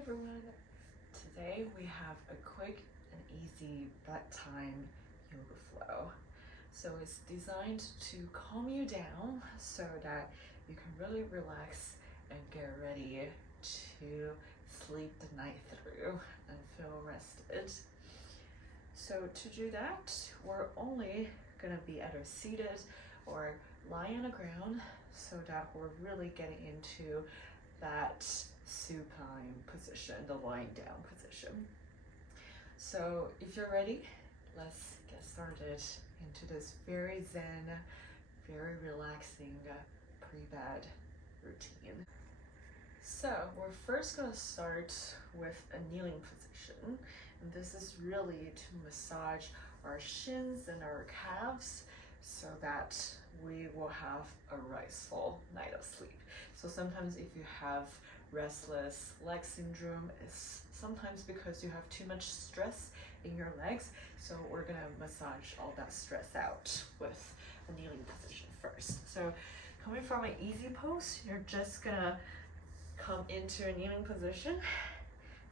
everyone. Today we have a quick and easy bedtime yoga flow. So it's designed to calm you down so that you can really relax and get ready to sleep the night through and feel rested. So to do that, we're only gonna be either seated or lying on the ground so that we're really getting into that supine position, the lying down position. So if you're ready, let's get started into this very zen, very relaxing pre-bed routine. So we're first going to start with a kneeling position. And this is really to massage our shins and our calves so that we will have a restful night of sleep. So sometimes if you have restless leg syndrome, it's sometimes because you have too much stress in your legs. So we're gonna massage all that stress out with a kneeling position first. So coming from an easy pose, you're just gonna come into a kneeling position.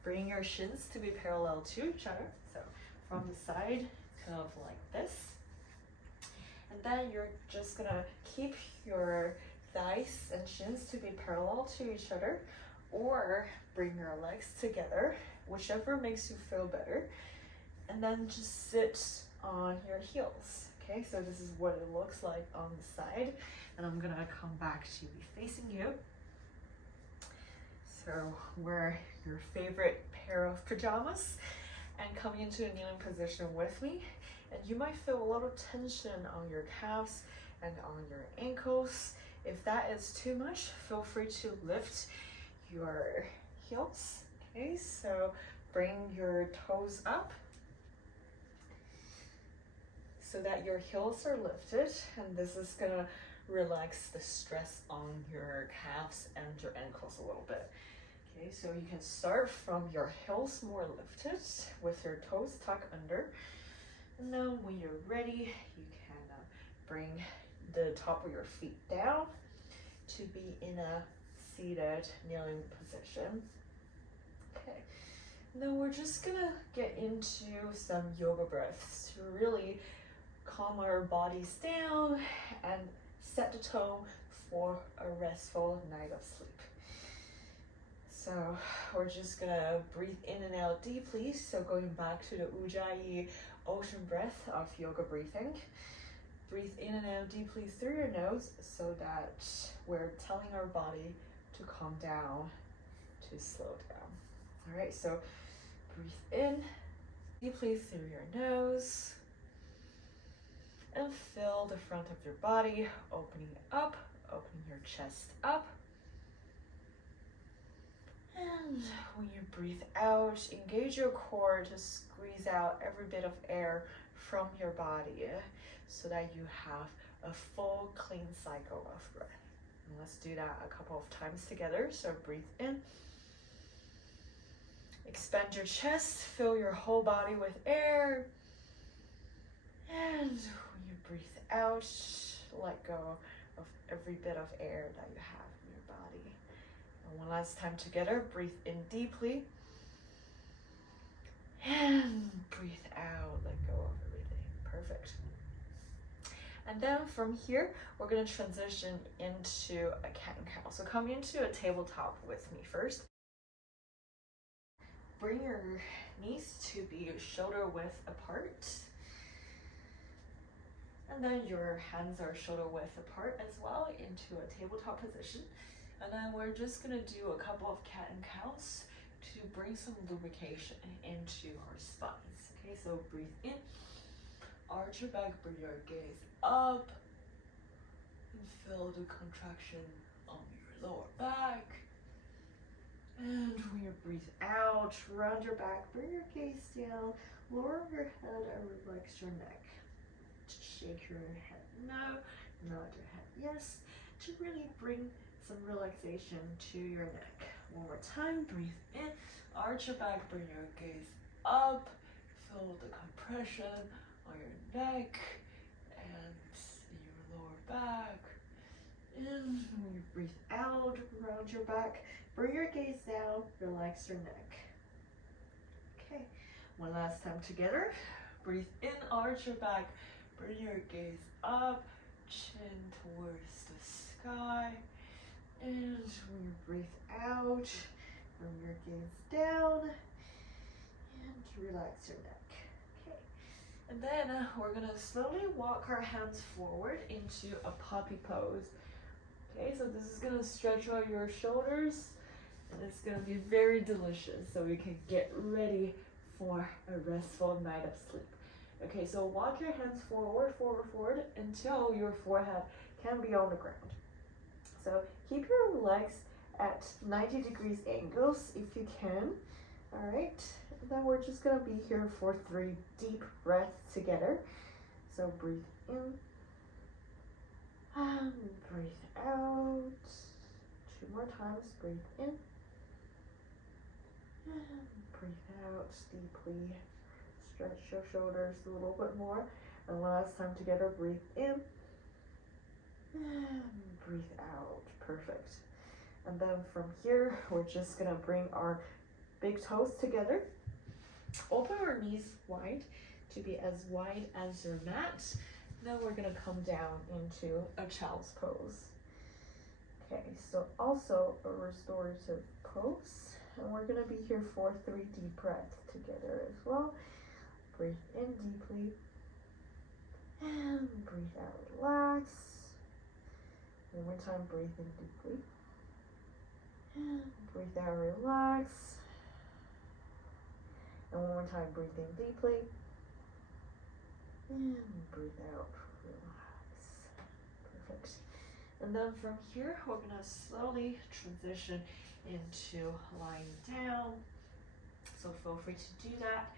Bring your shins to be parallel to each other. So from the side, kind of like this. And then you're just gonna keep your thighs and shins to be parallel to each other, or bring your legs together, whichever makes you feel better. And then just sit on your heels. Okay, so this is what it looks like on the side. And I'm gonna come back to be facing you. So wear your favorite pair of pajamas and come into a kneeling position with me. And you might feel a lot of tension on your calves and on your ankles. If that is too much, feel free to lift your heels. Okay, so bring your toes up so that your heels are lifted, and this is gonna relax the stress on your calves and your ankles a little bit. Okay, so you can start from your heels more lifted with your toes tucked under. And then when you're ready, you can bring the top of your feet down to be in a seated kneeling position. Okay, and then we're just gonna get into some yoga breaths to really calm our bodies down and set the tone for a restful night of sleep. So we're just gonna breathe in and out deeply. So going back to the Ujjayi ocean breath of yoga breathing. Breathe in and out deeply through your nose so that we're telling our body to calm down, to slow down. All right, so breathe in deeply through your nose and fill the front of your body, opening up, opening your chest up. And when you breathe out, engage your core to squeeze out every bit of air from your body so that you have a full, clean cycle of breath. And let's do that a couple of times together. So breathe in. Expand your chest, fill your whole body with air. And when you breathe out, let go of every bit of air that you have in your body. And one last time together, breathe in deeply. And breathe out, let go of everything. Perfect. And then from here, we're gonna transition into a cat and cow. So come into a tabletop with me first. Bring your knees to be shoulder width apart. And then your hands are shoulder width apart as well into a tabletop position. And then we're just gonna do a couple of cat and cows to bring some lubrication into our spines. Okay, so breathe in, arch your back, bring your gaze up, and feel the contraction on your lower back. And when you breathe out, round your back, bring your gaze down, lower your head and relax your neck. Shake your head no, nod your head yes, to really bring some relaxation to your neck. One more time, breathe in, arch your back, bring your gaze up, feel the compression on your neck and your lower back. And when you breathe out, round your back, bring your gaze down, relax your neck. Okay, one last time together. Breathe in, arch your back, bring your gaze up, chin towards the sky. And when you breathe out, bring your gaze down and relax your neck. Okay, and then we're gonna slowly walk our hands forward into a puppy pose. Okay, so this is gonna stretch out your shoulders and it's gonna be very delicious so we can get ready for a restful night of sleep. Okay, so walk your hands forward until your forehead can be on the ground. So keep your legs at 90 degrees angles if you can. All right, and then we're just gonna be here for 3 deep breaths together. So breathe in and breathe out. 2 more times, breathe in and breathe out deeply. Stretch your shoulders a little bit more. And one last time together, breathe in and breathe out. Perfect. And then from here, we're just gonna bring our big toes together. Open our knees wide to be as wide as your mat. Then we're gonna come down into a child's pose. Okay, so also a restorative pose. And we're gonna be here for 3 deep breaths together as well. Breathe in deeply and breathe out, relax. One more time, breathe in deeply and breathe out, relax. And one more time, breathe in deeply and breathe out, relax. Perfect. And then from here, we're gonna slowly transition into lying down. So feel free to do that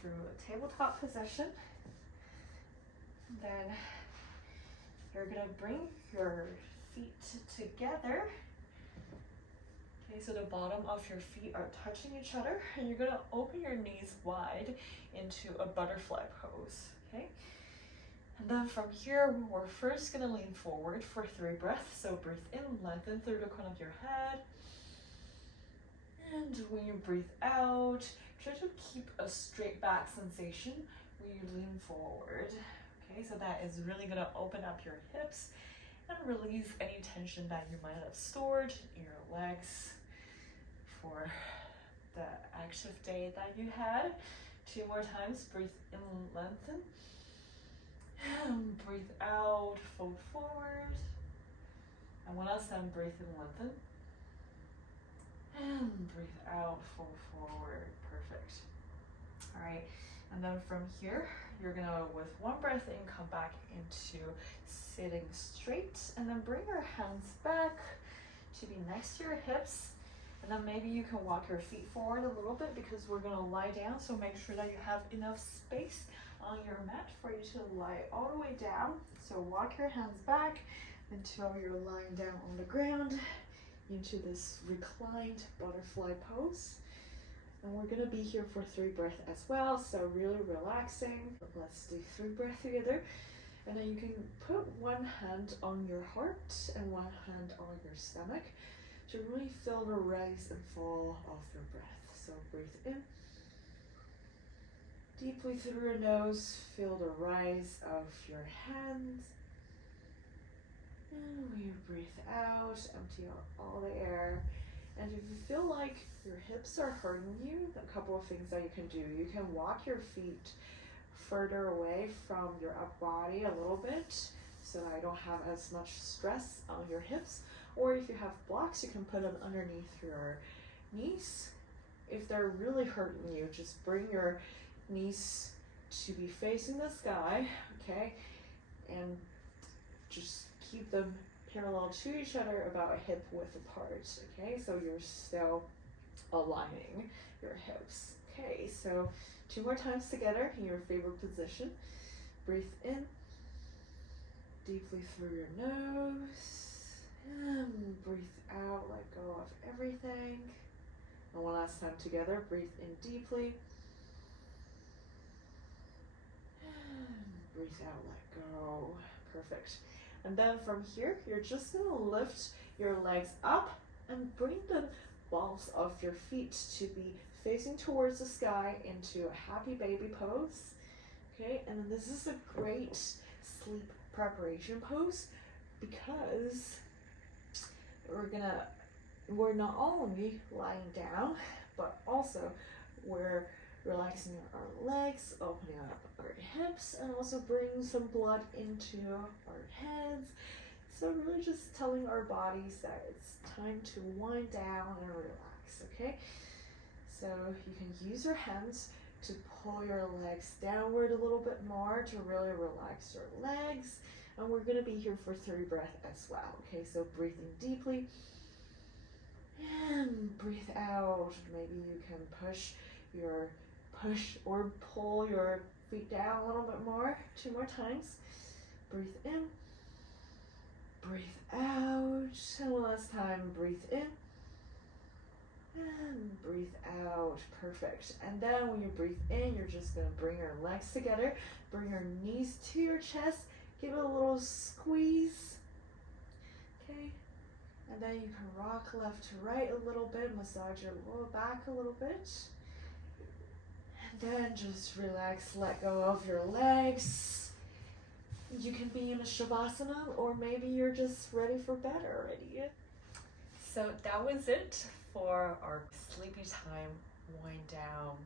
through a tabletop position. Then you're gonna bring your feet together. Okay, so the bottom of your feet are touching each other, and you're gonna open your knees wide into a butterfly pose. Okay, and then from here, we're first gonna lean forward for 3 breaths. So breathe in, lengthen through the crown of your head. And when you breathe out, try to keep a straight back sensation when you lean forward. Okay, so that is really gonna open up your hips and release any tension that you might have stored in your legs for the active day that you had. 2 more times, breathe in, lengthen. And breathe out, fold forward. And one last time, breathe in, lengthen. And breathe out, fold forward. Perfect. All right, and then from here, you're gonna, with 1 breath in, come back into sitting straight, and then bring your hands back to be next to your hips. And then maybe you can walk your feet forward a little bit because we're gonna lie down, so make sure that you have enough space on your mat for you to lie all the way down. So walk your hands back until you're lying down on the ground into this reclined butterfly pose. And we're gonna be here for 3 breaths as well, so really relaxing. Let's do 3 breaths together. And then you can put 1 hand on your heart and 1 hand on your stomach to really feel the rise and fall of your breath. So breathe in deeply through your nose, feel the rise of your hands. And when you breathe out, empty out all the air. And if you feel like your hips are hurting you, a couple of things that you can do. You can walk your feet further away from your upper body a little bit so that you don't have as much stress on your hips. Or if you have blocks, you can put them underneath your knees. If they're really hurting you, just bring your knees to be facing the sky, okay? And just keep them parallel to each other, about a hip width apart, okay? So you're still aligning your hips. Okay, so 2 more times together in your favorite position. Breathe in deeply through your nose and breathe out, let go of everything. And one last time together, breathe in deeply and breathe out, let go. Perfect. And then from here, you're just gonna lift your legs up and bring them balls of your feet to be facing towards the sky into a happy baby pose. Okay, and then this is a great sleep preparation pose because we're not only lying down, but also we're relaxing our legs, opening up our hips, and also bringing some blood into our heads. So really just telling our bodies that it's time to wind down and relax, okay? So you can use your hands to pull your legs downward a little bit more to really relax your legs. And we're gonna be here for 3 breaths as well, okay? So breathing deeply and breathe out. Maybe you can push or pull your feet down a little bit more. 2 more times. Breathe in, breathe out, and last time, breathe in and breathe out. Perfect. And then when you breathe in, you're just gonna bring your legs together, bring your knees to your chest, give it a little squeeze, okay? And then you can rock left to right a little bit, massage your lower back a little bit. And then just relax, let go of your legs. You can be in a Shavasana, or maybe you're just ready for bed already. So that was it for our sleepy time, wind down,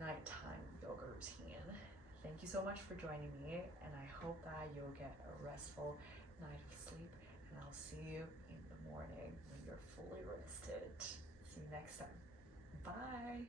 nighttime yoga routine. Thank you so much for joining me, and I hope that you'll get a restful night of sleep, and I'll see you in the morning when you're fully rested. See you next time. Bye.